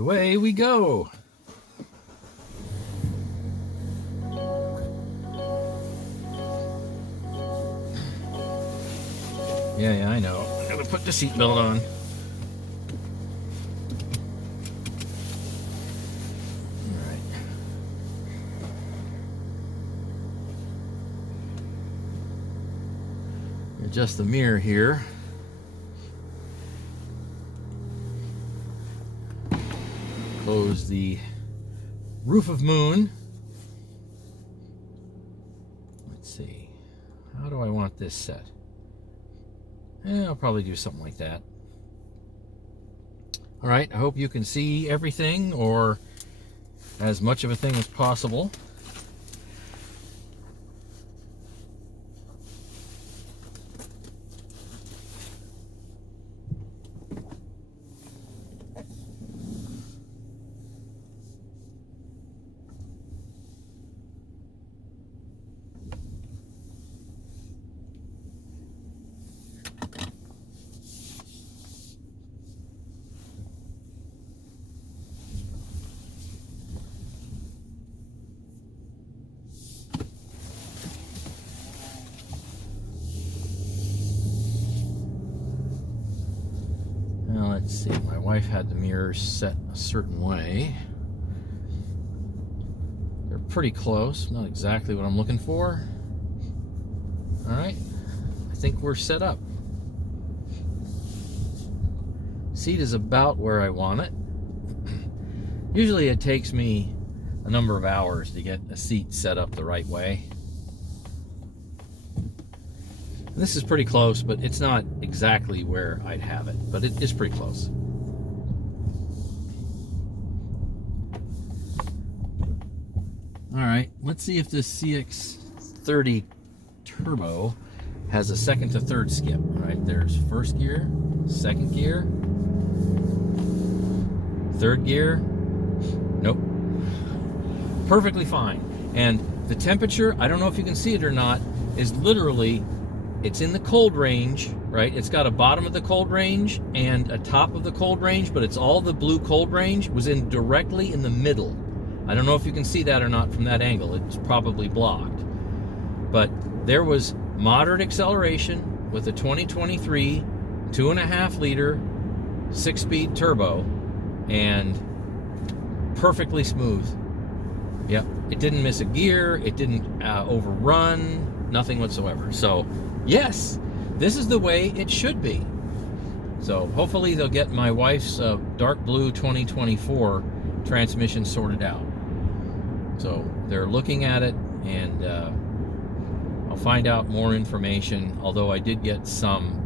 away we go. Yeah, I know. I gotta put the seatbelt on. Alright. Adjust the mirror here. Close the roof of moon. Let's see. How do I want this set? I'll probably do something like that. All right, I hope you can see everything, or as much of a thing as possible. Now let's see, my wife had the mirrors set a certain way. They're pretty close, not exactly what I'm looking for. All right, I think we're set up. Seat is about where I want it. Usually it takes me a number of hours to get a seat set up the right way. This is pretty close, but it's not exactly where I'd have it, but it is pretty close. All right, let's see if this CX-30 Turbo has a second to third skip. All right, there's first gear, second gear, third gear. Nope. Perfectly fine. And the temperature, I don't know if you can see it or not, is literally, it's in the cold range, right? It's got a bottom of the cold range and a top of the cold range, but it's all the blue cold range was in directly in the middle. I don't know if you can see that or not from that angle. It's probably blocked. But there was moderate acceleration with a 2023 2.5 liter 6-speed turbo and perfectly smooth. Yep, it didn't miss a gear, it didn't overrun, nothing whatsoever. So yes, this is the way it should be. So hopefully they'll get my wife's dark blue 2024 transmission sorted out. So they're looking at it, and I'll find out more information, although I did get some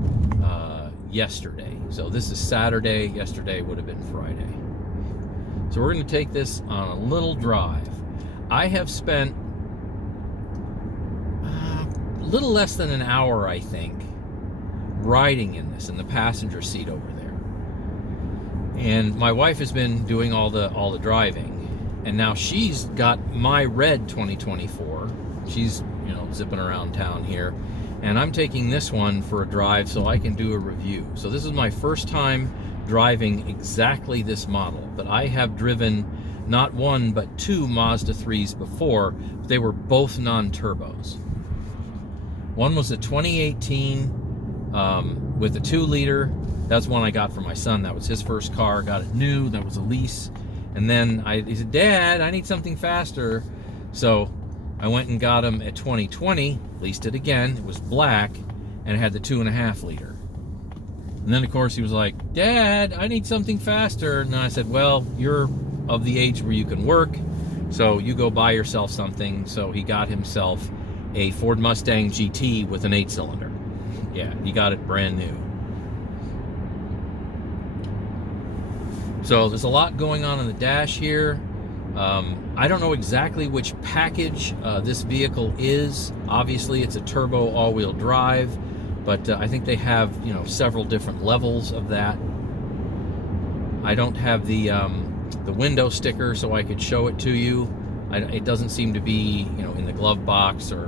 yesterday. So this is Saturday, yesterday would have been Friday. So we're going to take this on a little drive. I have spent a little less than an hour, I think, riding in this, in the passenger seat over there. And my wife has been doing all the driving, and now she's got my red 2024. She's, zipping around town here, and I'm taking this one for a drive so I can do a review. So this is my first time driving exactly this model, but I have driven not one but two Mazda 3s before. They were both non-turbos. One was a 2018 with a 2-liter. That's one I got for my son. That was his first car. Got it new. That was a lease. And then he said, "Dad, I need something faster." So I went and got him a 2020, leased it again. It was black, and it had the 2.5 liter. And then, of course, he was like, "Dad, I need something faster." And I said, "Well, you're of the age where you can work, so you go buy yourself something." So he got himself a Ford Mustang GT with an 8-cylinder. Yeah, he got it brand new. So there's a lot going on in the dash here. I don't know exactly which package this vehicle is. Obviously, it's a turbo all-wheel drive, but I think they have, several different levels of that. I don't have the window sticker, so I could show it to you. It doesn't seem to be, in the glove box or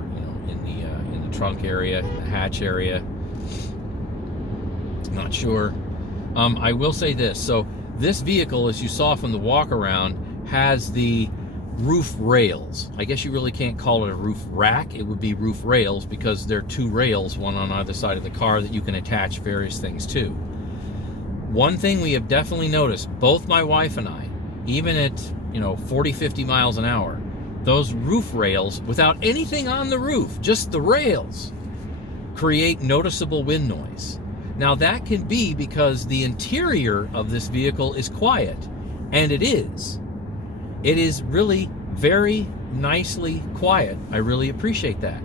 in the trunk area, in the hatch area. Not sure. I will say this. So This vehicle, as you saw from the walk around, has the roof rails. I guess you really can't call it a roof rack. It would be roof rails because there are two rails, one on either side of the car, that you can attach various things to. One thing we have definitely noticed, both my wife and I, even at 40, 50 miles an hour, those roof rails, without anything on the roof, just the rails, create noticeable wind noise. Now that can be because the interior of this vehicle is quiet, and it is. It is really very nicely quiet. I really appreciate that.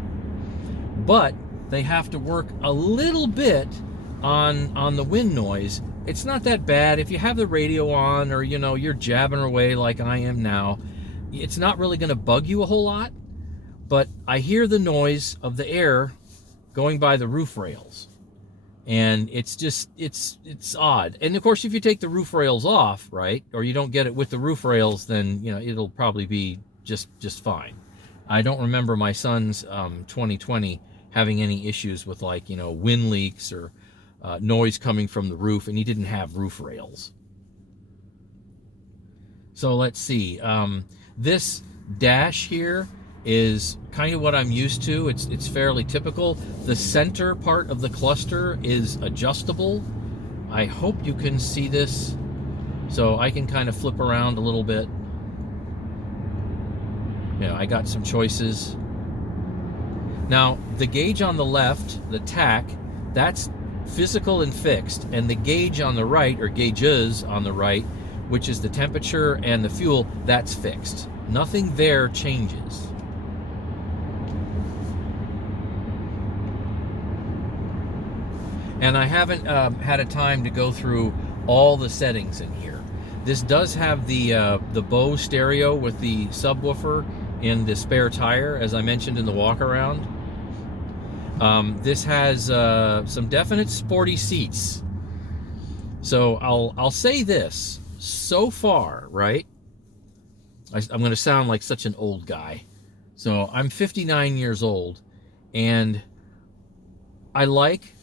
But they have to work a little bit on the wind noise. It's not that bad. If you have the radio on, or you're jabbing away like I am now, it's not really going to bug you a whole lot. But I hear the noise of the air going by the roof rails. And it's just, it's odd. And of course, if you take the roof rails off, right, or you don't get it with the roof rails, then, it'll probably be just fine. I don't remember my son's 2020 having any issues with wind leaks or noise coming from the roof, and he didn't have roof rails. So let's see. This dash here is kind of what I'm used to. It's fairly typical. The center part of the cluster is adjustable. I hope you can see this. So I can kind of flip around a little bit. I got some choices. Now, the gauge on the left, the tach, that's physical and fixed. And the gauge on the right, or gauges on the right, which is the temperature and the fuel, that's fixed. Nothing there changes. And I haven't had a time to go through all the settings in here. This does have the Bose stereo with the subwoofer in the spare tire, as I mentioned in the walk around. This has some definite sporty seats. So I'll say this. So far, right? I'm going to sound like such an old guy. So I'm 59 years old, and I like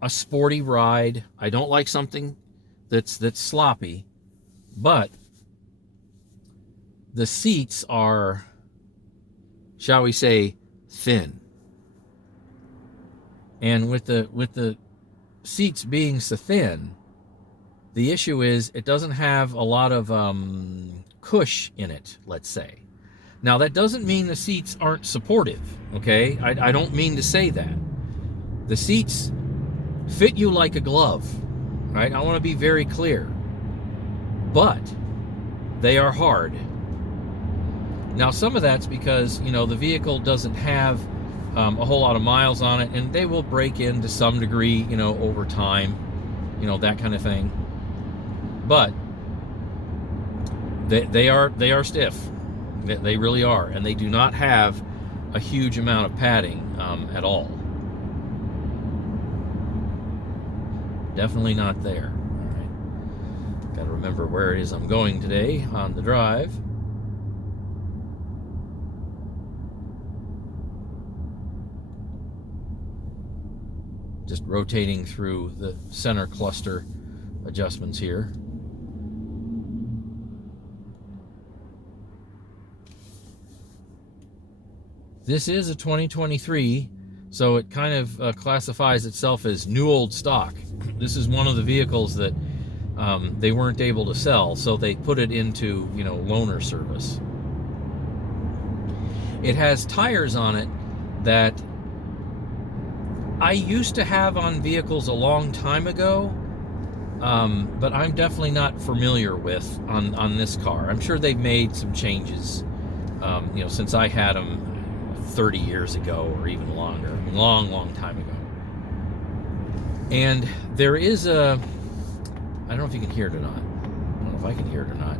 a sporty ride. I don't like something that's sloppy, but the seats are, shall we say, thin. And with the seats being so thin, the issue is it doesn't have a lot of cush in it, let's say. Now, that doesn't mean the seats aren't supportive, okay? I don't mean to say that. The seats fit you like a glove, right? I want to be very clear. But they are hard. Now, some of that's because, the vehicle doesn't have a whole lot of miles on it, and they will break in to some degree, over time, that kind of thing. But they are stiff. They really are, and they do not have a huge amount of padding at all. Definitely not there. All right. Got to remember where it is I'm going today on the drive. Just rotating through the center cluster adjustments here. This is a 2023, so it kind of classifies itself as new old stock. This is one of the vehicles that they weren't able to sell, so they put it into, loaner service. It has tires on it that I used to have on vehicles a long time ago, but I'm definitely not familiar with on this car. I'm sure they've made some changes, since I had them 30 years ago or even longer, long time ago. And there is I don't know if you can hear it or not. I don't know if I can hear it or not.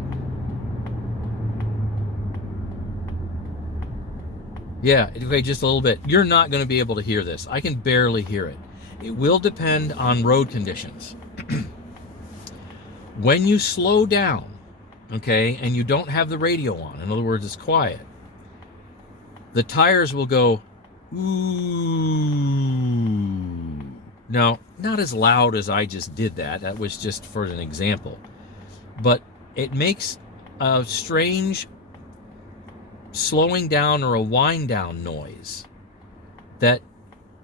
Yeah, okay, just a little bit. You're not going to be able to hear this. I can barely hear it. It will depend on road conditions. When you slow down, okay, and you don't have the radio on, in other words, it's quiet, the tires will go, ooh. Now, not as loud as I just did that. That was just for an example. but it makes a strange slowing down or a wind down noise that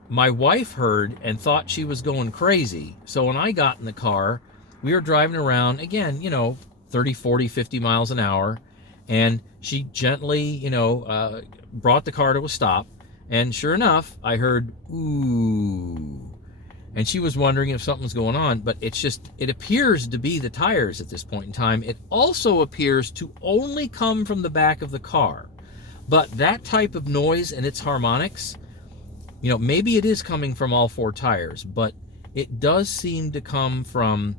my wife heard and thought she was going crazy. So when I got in the car, we were driving around, again, 30, 40, 50 miles an hour, and she gently, brought the car to a stop, and sure enough, I heard, ooh, and she was wondering if something was going on, but it appears to be the tires at this point in time. It also appears to only come from the back of the car, but that type of noise and its harmonics, maybe it is coming from all four tires, but it does seem to come from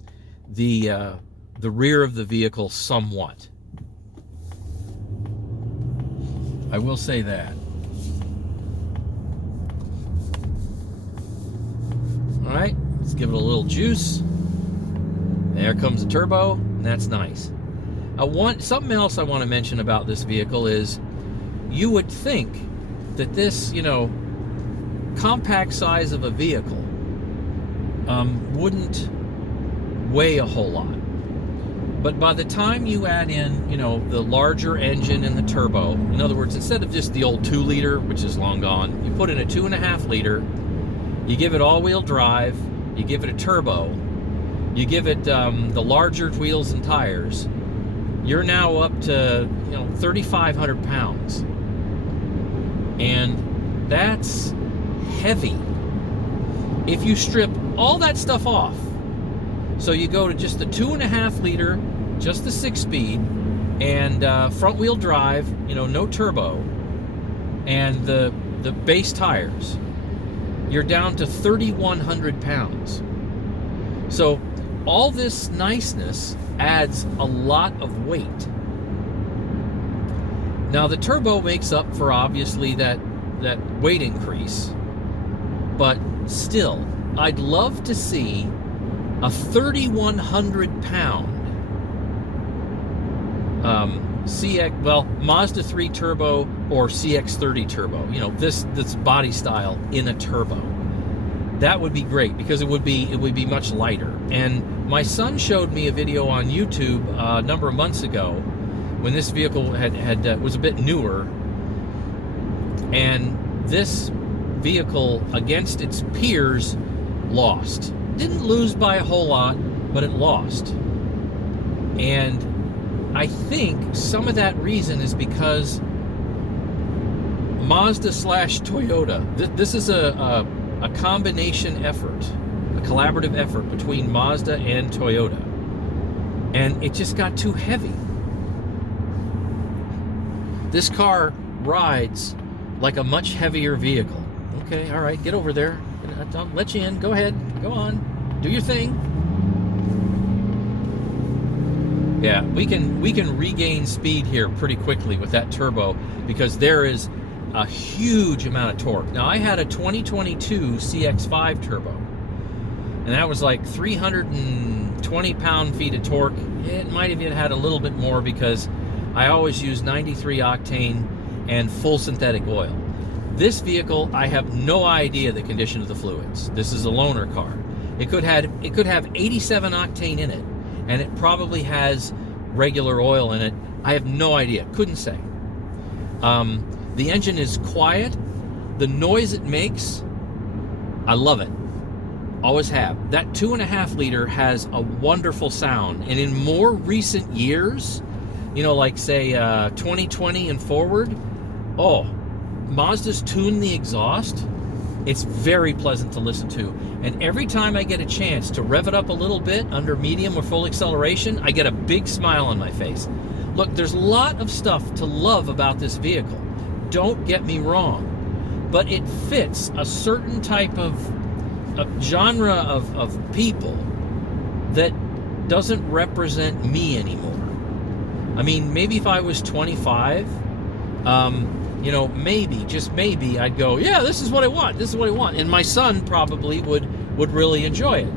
the rear of the vehicle somewhat. I will say that. All right, let's give it a little juice. There comes the turbo, and that's nice. Something else I want to mention about this vehicle is you would think that this, compact size of a vehicle wouldn't weigh a whole lot. But by the time you add in, the larger engine and the turbo, in other words, instead of just the old 2-liter, which is long gone, you put in a 2.5-liter, you give it all-wheel drive, you give it a turbo, you give it the larger wheels and tires, you're now up to 3,500 pounds. And that's heavy. If you strip all that stuff off, so you go to just the 2.5-liter, just the 6-speed, and front-wheel drive, no turbo, and the base tires, you're down to 3,100 pounds. So all this niceness adds a lot of weight. Now the turbo makes up for obviously that weight increase, but still, I'd love to see a 3,100 pound Mazda 3 turbo or CX-30 turbo. This body style in a turbo. That would be great because it would be much lighter. And my son showed me a video on YouTube a number of months ago when this vehicle was a bit newer, and this vehicle against its peers lost. Didn't lose by a whole lot, but it lost. And I think some of that reason is because Mazda/Toyota, this is a combination effort, a collaborative effort between Mazda and Toyota, and it just got too heavy. This car rides like a much heavier vehicle. Okay, all right, get over there. I'll let you in. Go ahead. Go on. Do your thing. Yeah, we can regain speed here pretty quickly with that turbo because there is a huge amount of torque. Now, I had a 2022 CX-5 turbo, and that was like 320 pound-feet of torque. It might have even had a little bit more because I always use 93 octane and full synthetic oil. This vehicle, I have no idea the condition of the fluids. This is a loaner car. It could have 87 octane in it, and it probably has regular oil in it. I have no idea. Couldn't say. The engine is quiet. The noise it makes, I love it. Always have. That 2.5-liter has a wonderful sound, and in more recent years, like say 2020 and forward, Mazda's tuned the exhaust. It's very pleasant to listen to. And every time I get a chance to rev it up a little bit under medium or full acceleration, I get a big smile on my face. Look, there's a lot of stuff to love about this vehicle. Don't get me wrong. But it fits a certain type of genre of people that doesn't represent me anymore. I mean, maybe if I was 25, maybe, just maybe, I'd go, yeah, this is what I want. This is what I want. And my son probably would really enjoy it.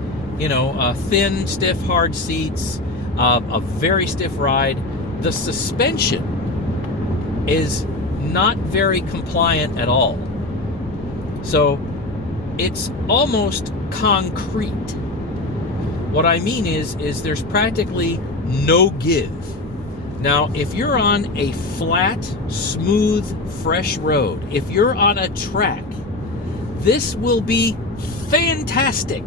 Thin, stiff, hard seats, a very stiff ride. The suspension is not very compliant at all. So it's almost concrete. What I mean is there's practically no give. Now, if you're on a flat, smooth, fresh road, if you're on a track, this will be fantastic.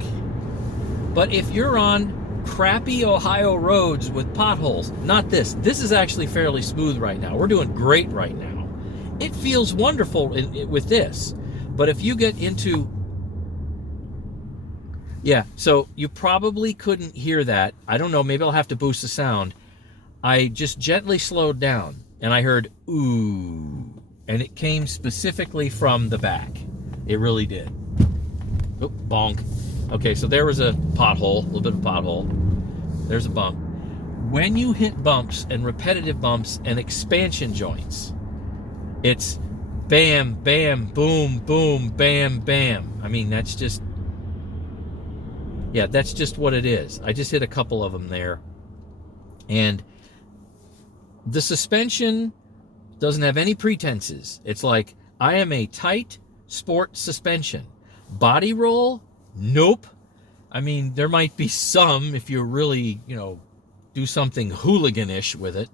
But if you're on crappy Ohio roads with potholes, not this. This is actually fairly smooth right now. We're doing great right now. It feels wonderful with this. But if you get into... Yeah, so you probably couldn't hear that. I don't know, maybe I'll have to boost the sound. I just gently slowed down, and I heard, ooh, and it came specifically from the back. It really did. Oh, bonk. Okay, so there was a pothole, a little bit of a pothole. There's a bump. When you hit bumps and repetitive bumps and expansion joints, it's bam, bam, boom, boom, bam, bam. I mean, that's just, yeah, that's just what it is. I just hit a couple of them there. And the suspension doesn't have any pretenses. It's like, I am a tight sport suspension. Body roll? Nope. I mean, there might be some if you really, do something hooliganish with it.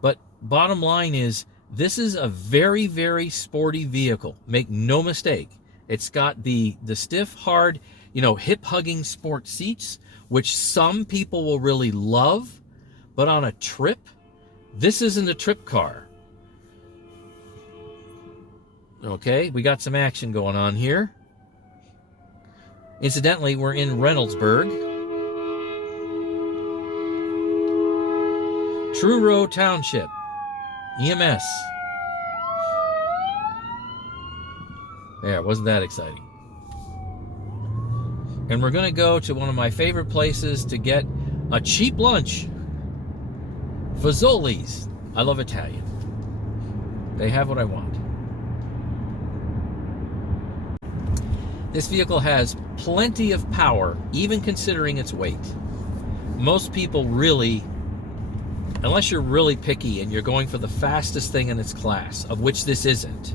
But bottom line is, this is a very, very sporty vehicle. Make no mistake. It's got the stiff, hard, hip-hugging sport seats, which some people will really love. But on a trip, this isn't a trip car. Okay, we got some action going on here. Incidentally, we're in Reynoldsburg. Truro Township, EMS. Yeah, wasn't that exciting? And we're going to go to one of my favorite places to get a cheap lunch. Fazoli's. I love Italian. They have what I want. This vehicle has plenty of power, even considering its weight. Most people really, unless you're really picky and you're going for the fastest thing in its class, of which this isn't,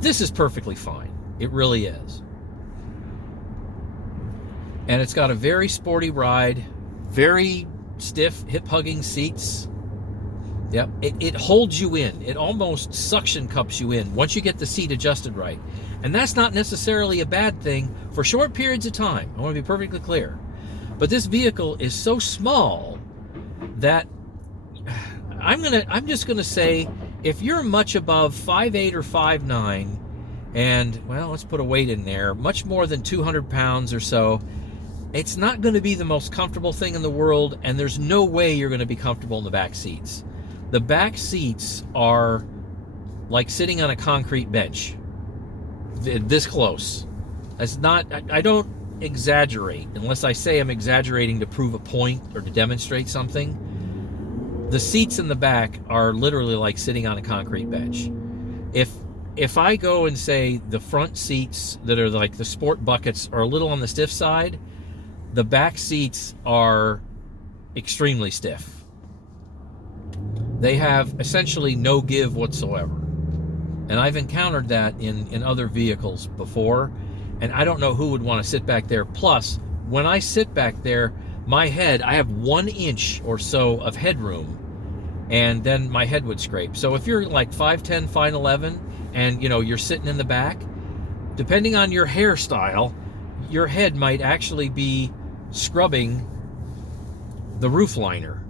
this is perfectly fine. It really is. And it's got a very sporty ride, very stiff, hip-hugging seats. Yep, it holds you in. It almost suction cups you in once you get the seat adjusted right. And that's not necessarily a bad thing for short periods of time. I want to be perfectly clear. But this vehicle is so small that I'm just gonna say, if you're much above 5'8" or 5'9", and, well, let's put a weight in there, much more than 200 pounds or so, it's not going to be the most comfortable thing in the world, and there's no way you're going to be comfortable in the back seats. The back seats are like sitting on a concrete bench, this close. That's not, I don't exaggerate, unless I say I'm exaggerating to prove a point or to demonstrate something. The seats in the back are literally like sitting on a concrete bench. If I go and say the front seats that are like the sport buckets are a little on the stiff side, the back seats are extremely stiff. They have essentially no give whatsoever. And I've encountered that in other vehicles before, and I don't know who would want to sit back there. Plus, when I sit back there, my head, I have 1 inch or so of headroom, and then my head would scrape. So if you're like 5'10", 5'11", and you're sitting in the back, depending on your hairstyle, your head might actually be scrubbing the roof liner.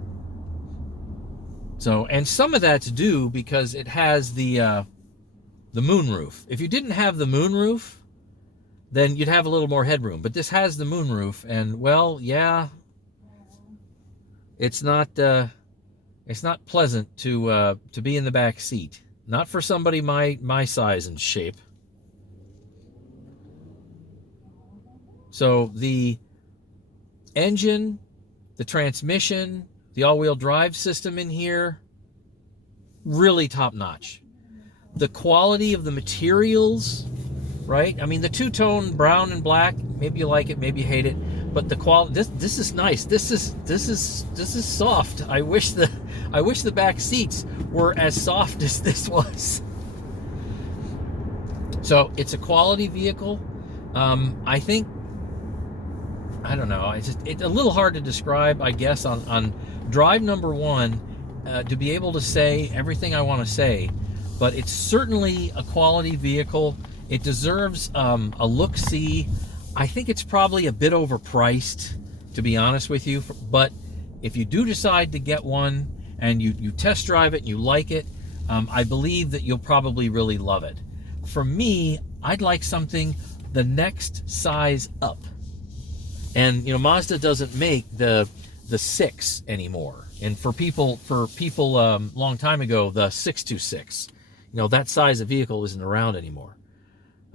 So, and some of that's due because it has the moonroof. If you didn't have the moonroof, then you'd have a little more headroom. But this has the moonroof, and, well, yeah, it's not pleasant to be in the back seat. Not for somebody my size and shape. So the engine, the transmission, the all-wheel drive system in here, really top-notch. The quality of the materials, right? I mean, the two-tone brown and black, maybe you like it, maybe you hate it, but the quality, this is nice. This is soft. I wish the back seats were as soft as this was. So it's a quality vehicle. I think I don't know. It's a little hard to describe, I guess, on drive number one, to be able to say everything I want to say. But it's certainly a quality vehicle. It deserves a look-see. I think it's probably a bit overpriced, to be honest with you. But if you do decide to get one and you test drive it and you like it, I believe that you'll probably really love it. For me, I'd like something the next size up. And Mazda doesn't make the 6 anymore. And for people long time ago, the 626. That size of vehicle isn't around anymore.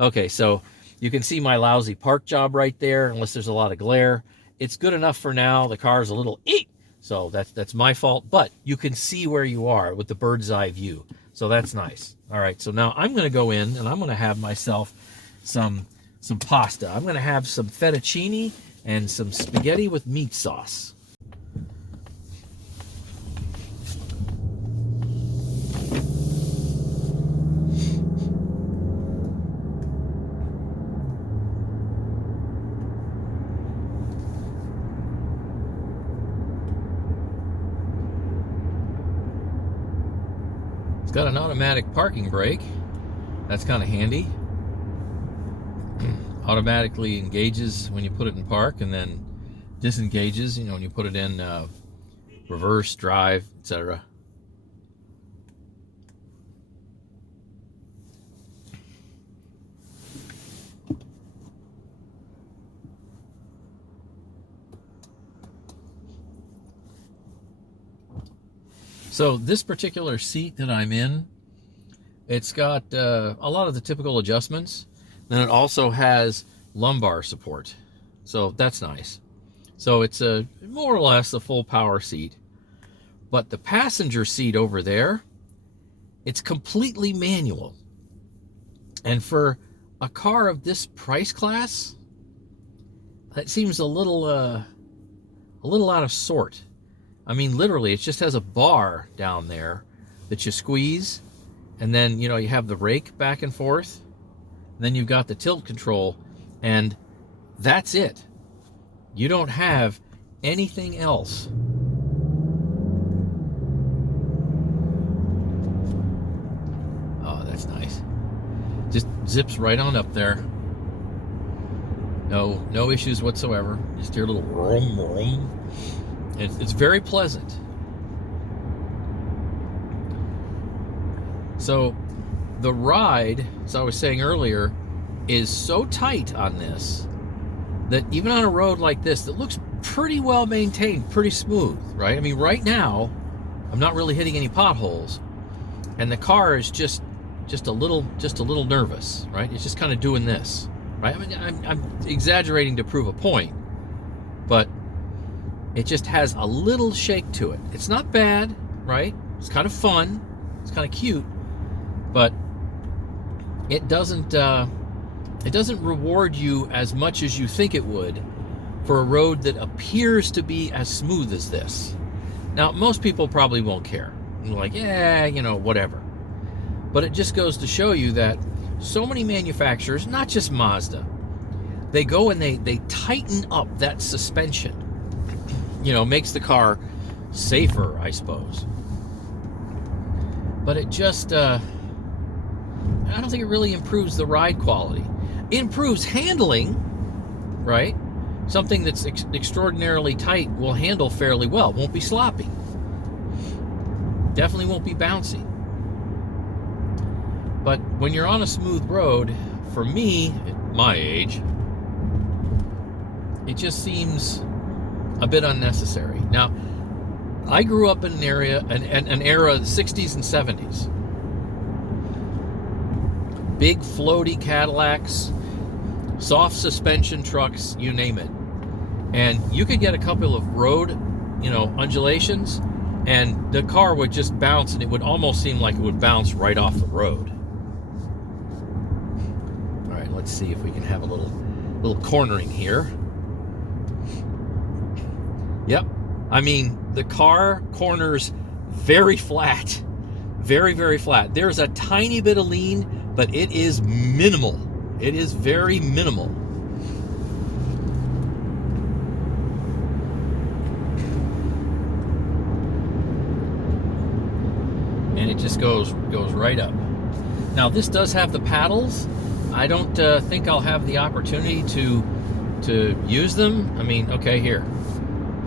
Okay, so you can see my lousy park job right there, unless there's a lot of glare. It's good enough for now. The car's a little so that's my fault, but you can see where you are with the bird's eye view. So that's nice. All right, so now I'm gonna go in and I'm gonna have myself some pasta. I'm gonna have some fettuccine and some spaghetti with meat sauce. It's got an automatic parking brake. That's kind of handy. Automatically engages when you put it in park, and then disengages, when you put it in reverse, drive, etc. So this particular seat that I'm in, it's got a lot of the typical adjustments. Then it also has lumbar support. So that's nice. So it's more or less a full power seat. But the passenger seat over there, it's completely manual. And for a car of this price class, that seems a little out of sort. I mean, literally, it just has a bar down there that you squeeze, and then, you have the rake back and forth, and then you've got the tilt control, and that's it. You don't have anything else. Oh, that's nice. Just zips right on up there. No issues whatsoever. Just hear a little vroom, vroom. It's very pleasant. So the ride, as I was saying earlier, is so tight on this that even on a road like this that looks pretty well maintained, pretty smooth, right? I mean, right now, I'm not really hitting any potholes, and the car is just a little nervous, right? It's just kind of doing this, right? I mean, I'm exaggerating to prove a point, but it just has a little shake to it. It's not bad, right? It's kind of fun. It's kind of cute, but it doesn't reward you as much as you think it would for a road that appears to be as smooth as this. Now, most people probably won't care. They're like, yeah, whatever. But it just goes to show you that so many manufacturers, not just Mazda, they go and they tighten up that suspension. Makes the car safer, I suppose. But it just, I don't think it really improves the ride quality. It improves handling, right? Something that's extraordinarily tight will handle fairly well. Won't be sloppy. Definitely won't be bouncy. But when you're on a smooth road, for me, at my age, it just seems a bit unnecessary. Now, I grew up in an era of the 60s and 70s. Big floaty Cadillacs, soft suspension trucks, you name it. And you could get a couple of road, undulations, and the car would just bounce, and it would almost seem like it would bounce right off the road. All right, let's see if we can have a little cornering here. Yep. I mean, the car corners very flat. Very, very flat. There's a tiny bit of lean, but it is minimal. It is very minimal. just goes right up. Now this does have the paddles. I don't think I'll have the opportunity to use them. I mean, okay, here,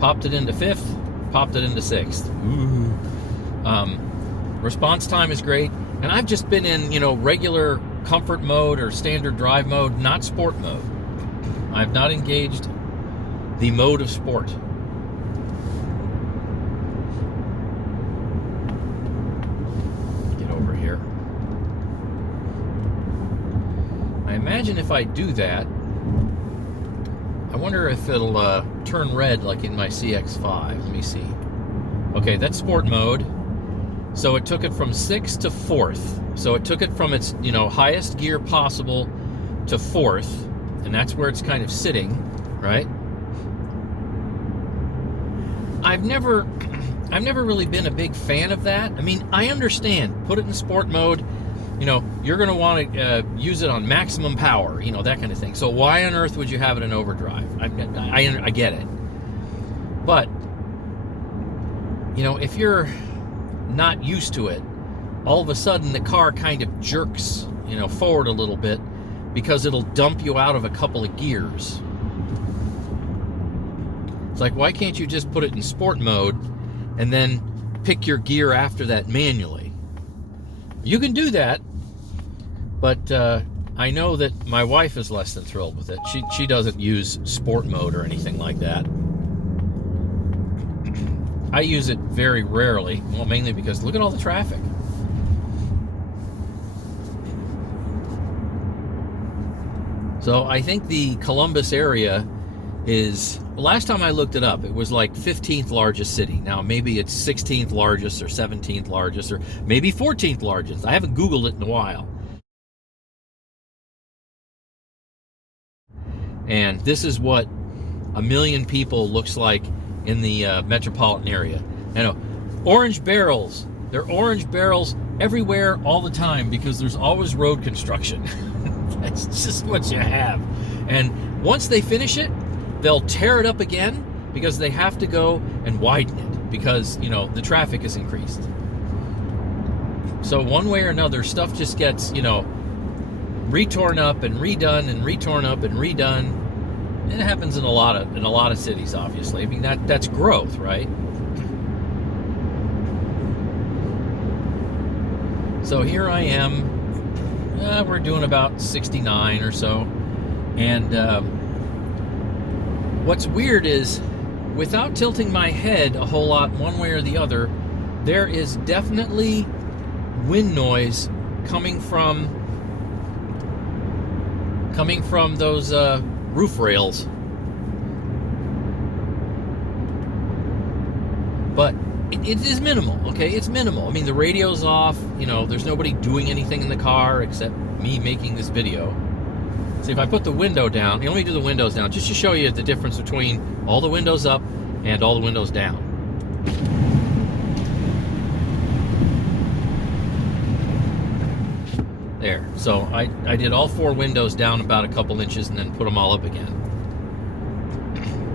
popped it into 5th, popped it into 6th. Ooh. Response time is great, and I've just been in, regular comfort mode or standard drive mode, not sport mode. I've not engaged the mode of sport. Get over here. I imagine if I do that, I wonder if it'll turn red like in my CX-5. Let me see. Okay, that's sport mode. So it took it from 6th to 4th. So it took it from its, highest gear possible to 4th, and that's where it's kind of sitting, right? I've never really been a big fan of that. I mean, I understand. Put it in sport mode. You're going to want to use it on maximum power, that kind of thing. So why on earth would you have it in overdrive? I get it. But, if you're not used to it, all of a sudden the car kind of jerks, forward a little bit because it'll dump you out of a couple of gears. It's like, why can't you just put it in sport mode and then pick your gear after that manually? You can do that, but I know that my wife is less than thrilled with it. She doesn't use sport mode or anything like that. I use it very rarely, well, mainly because look at all the traffic. So I think the Columbus area is, last time I looked it up, it was like 15th largest city. Now maybe it's 16th largest or 17th largest or maybe 14th largest. I haven't Googled it in a while. And this is what 1 million people looks like in the metropolitan area. Orange barrels. There are orange barrels everywhere all the time because there's always road construction. That's just what you have. And once they finish it, they'll tear it up again because they have to go and widen it because, the traffic is increased. So one way or another, stuff just gets, retorn up and redone and retorn up and redone. It happens in a lot of cities, obviously. I mean, that's growth, right? So here I am. We're doing about 69 or so, and what's weird is, without tilting my head a whole lot one way or the other, there is definitely wind noise coming from those roof rails. But it is minimal, okay? It's minimal. I mean, the radio's off, there's nobody doing anything in the car except me making this video. See, if I put the window down, let me do the windows down, just to show you the difference between all the windows up and all the windows down. There. So I did all 4 windows down about a couple inches and then put them all up again.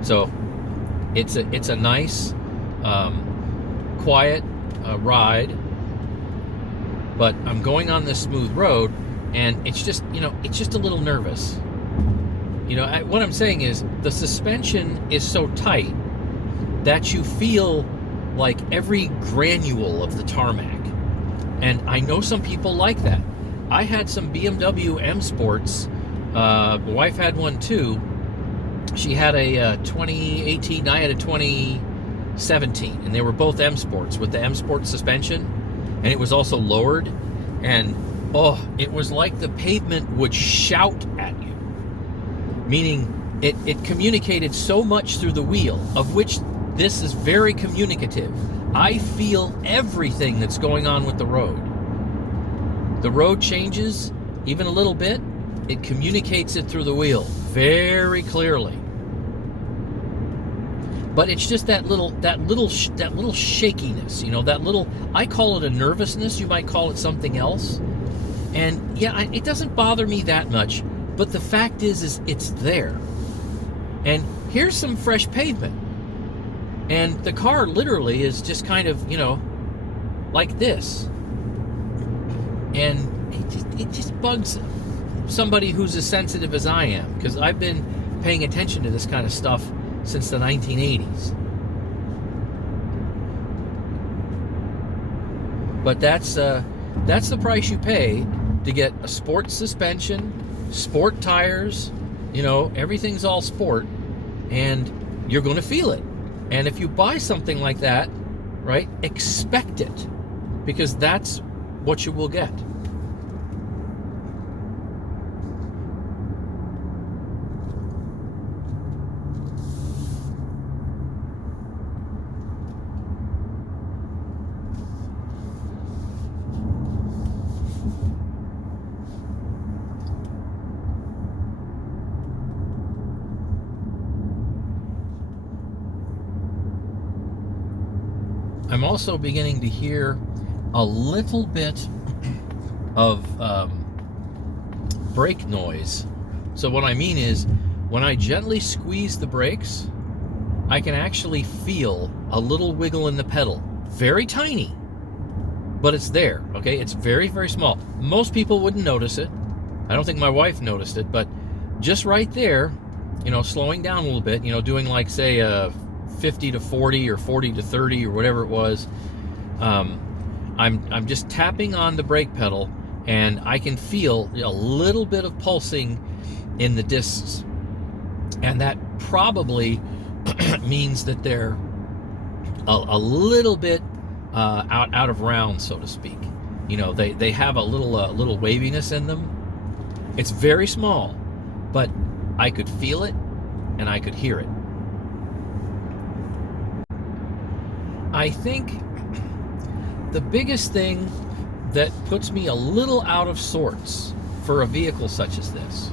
So it's a nice, quiet ride, but I'm going on this smooth road, and it's just a little nervous. What I'm saying is the suspension is so tight that you feel like every granule of the tarmac, and I know some people like that. I had some BMW M Sports. My wife had one too. She had a 2018. I had a 2017, and they were both M Sports with the M Sport suspension, and it was also lowered. And it was like the pavement would shout at you, meaning it communicated so much through the wheel, of which this is very communicative. I feel everything that's going on with the road. The road changes even a little bit, it communicates it through the wheel very clearly. But it's just that little shakiness, that little, I call it a nervousness, you might call it something else. And yeah, it doesn't bother me that much, but the fact is it's there. And here's some fresh pavement. And the car literally is just kind of, like this. And it just bugs somebody who's as sensitive as I am, because I've been paying attention to this kind of stuff since the 1980s. But that's the price you pay to get a sport suspension, sport tires, everything's all sport, and you're going to feel it. And if you buy something like that, right, expect it, because that's what you will get. I'm also beginning to hear a little bit of brake noise. So what I mean is, when I gently squeeze the brakes, I can actually feel a little wiggle in the pedal. Very tiny, but it's there, okay? It's very, very small. Most people wouldn't notice it. I don't think my wife noticed it, but just right there, slowing down a little bit, doing like, say, a 50 to 40 or 40 to 30 or whatever it was, I'm just tapping on the brake pedal, and I can feel a little bit of pulsing in the discs, and that probably means that they're a little bit out of round, so to speak. They have a little waviness in them. It's very small, but I could feel it and I could hear it. I think the biggest thing that puts me a little out of sorts for a vehicle such as this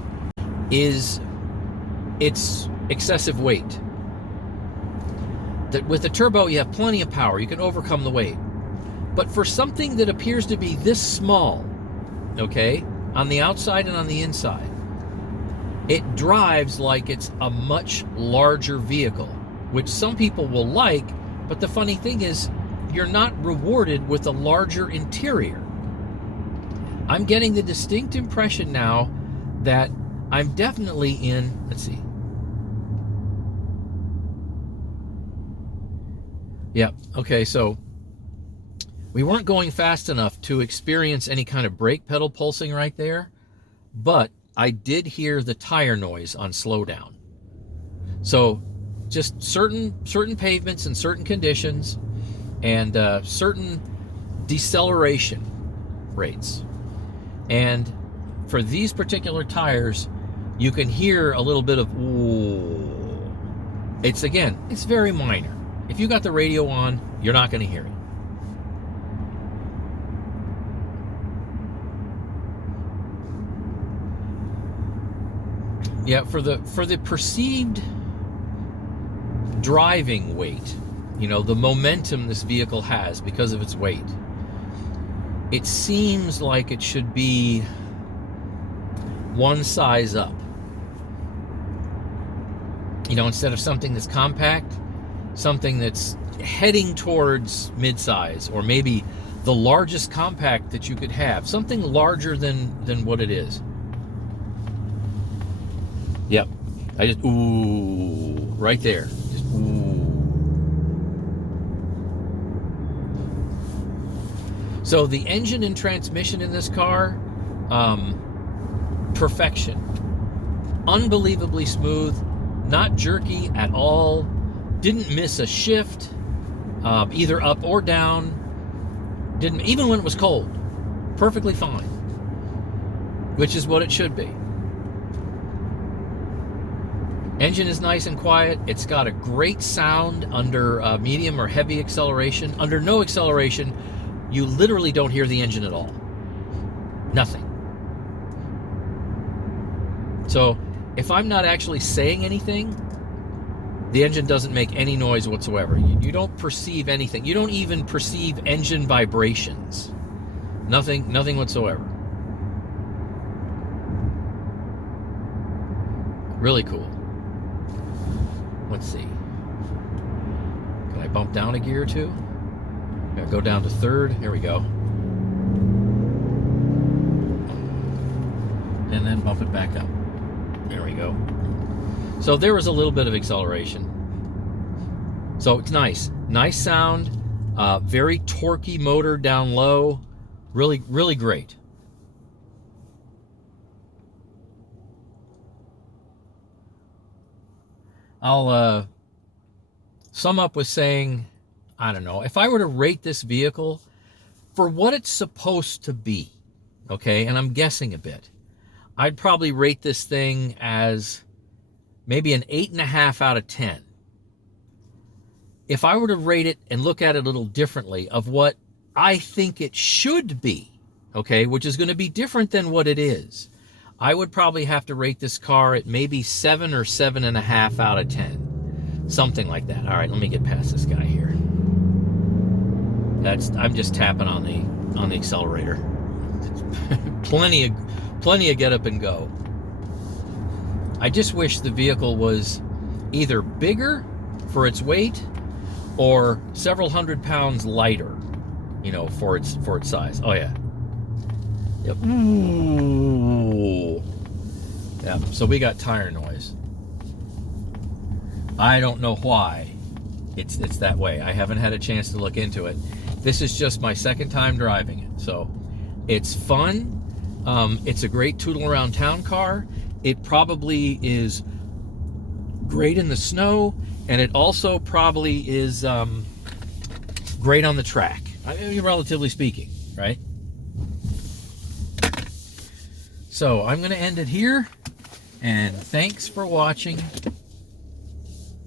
is its excessive weight. That with the turbo, you have plenty of power. You can overcome the weight. But for something that appears to be this small, okay, on the outside and on the inside, it drives like it's a much larger vehicle, which some people will like. But the funny thing is, you're not rewarded with a larger interior. I'm getting the distinct impression now that I'm definitely in, let's see. Yeah, okay, so we weren't going fast enough to experience any kind of brake pedal pulsing right there, but I did hear the tire noise on slowdown. So just certain pavements and certain conditions and certain deceleration rates. And for these particular tires, you can hear a little bit of ooh. It's very minor. If you got the radio on, you're not going to hear it. Yeah, for the perceived driving weight, the momentum this vehicle has because of its weight, it seems like it should be one size up. Instead of something that's compact, something that's heading towards midsize, or maybe the largest compact that you could have, something larger than what it is. Yep, I just ooh right there, just ooh. So the engine and transmission in this car, perfection, unbelievably smooth, not jerky at all, didn't miss a shift, either up or down, didn't, even when it was cold, perfectly fine, which is what it should be. Engine is nice and quiet. It's got a great sound under medium or heavy acceleration. Under no acceleration, you literally don't hear the engine at all. Nothing. So if I'm not actually saying anything, the engine doesn't make any noise whatsoever. You don't perceive anything. You don't even perceive engine vibrations. Nothing whatsoever. Really cool. Let's see. Can I bump down a gear or two? Go down to third. Here we go. and then bump it back up. There we go. So there was a little bit of acceleration. So it's nice. Nice sound. Very torquey motor down low. Really, really great. I'll sum up with saying, I don't know, if I were to rate this vehicle for what it's supposed to be, okay, and I'm guessing a bit, I'd probably rate this thing as maybe an 8.5 out of 10. If I were to rate it and look at it a little differently of what I think it should be, okay, which is going to be different than what it is, I would probably have to rate this car at maybe 7 or 7.5 out of 10. Something like that. All right, let me get past this guy here. I'm just tapping on the accelerator. plenty of get up and go. I just wish the vehicle was either bigger for its weight or several hundred pounds lighter, you know, for its size. Oh yeah. Yep. Ooh. Yeah. So we got tire noise. I don't know why it's that way. I haven't had a chance to look into it. This is just my second time driving it, so it's fun. It's a great tootle around town car. It probably is great in the snow, and it also probably is great on the track. I mean, relatively speaking, right? So I'm going to end it here, and thanks for watching.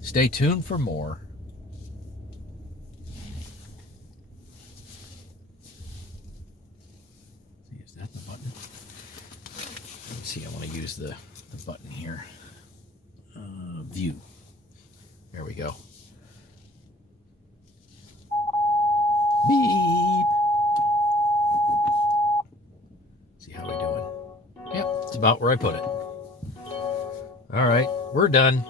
Stay tuned for more. Is that the button? Let's see, I want to use the button here. View. There we go. Beep. See how we doing? Yep, it's about where I put it. All right, we're done.